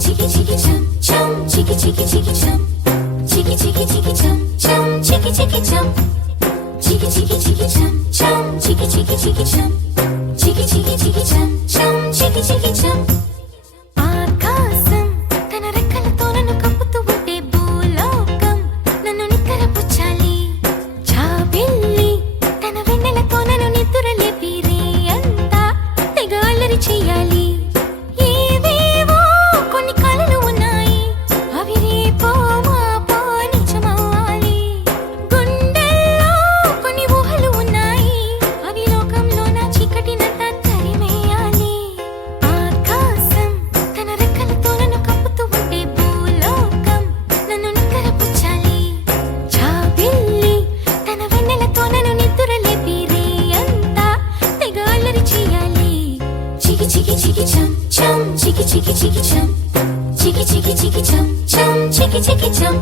chiki chiki chiki chum chum chiki chiki chiki chum. Chiki chiki chiki chum chum chiki chiki chum chiki chiki chiki chum chum chiki chiki chiki chum chiki chiki chiki chum chum chiki chiki chum. çiki çiki çım Çiki çiki çiki çım Çım çiki çiki çım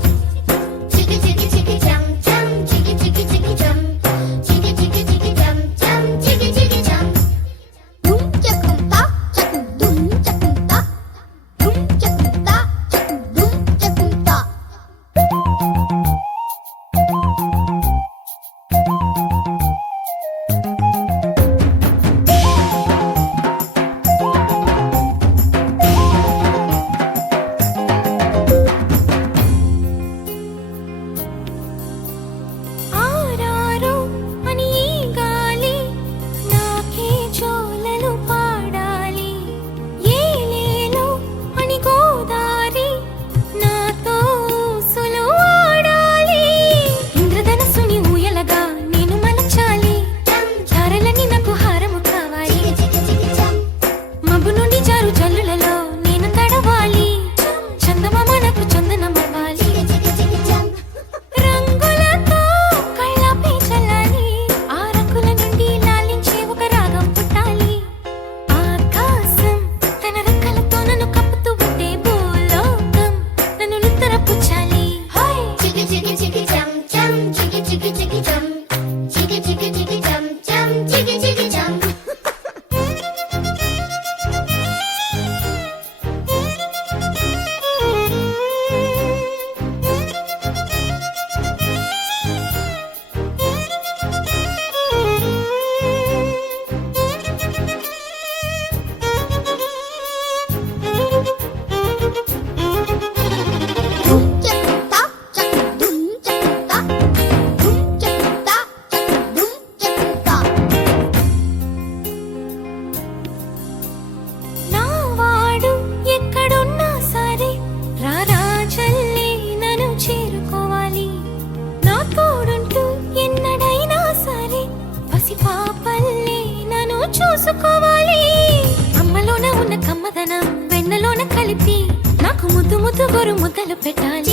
మొదలు పెట్టాలి.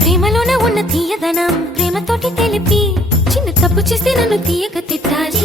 ప్రేమలోన ఉన్న తీయదనం ప్రేమతోటి తెలిపి చిన్న తప్పు చేస్తే నన్ను తీయక తిట్టాలి.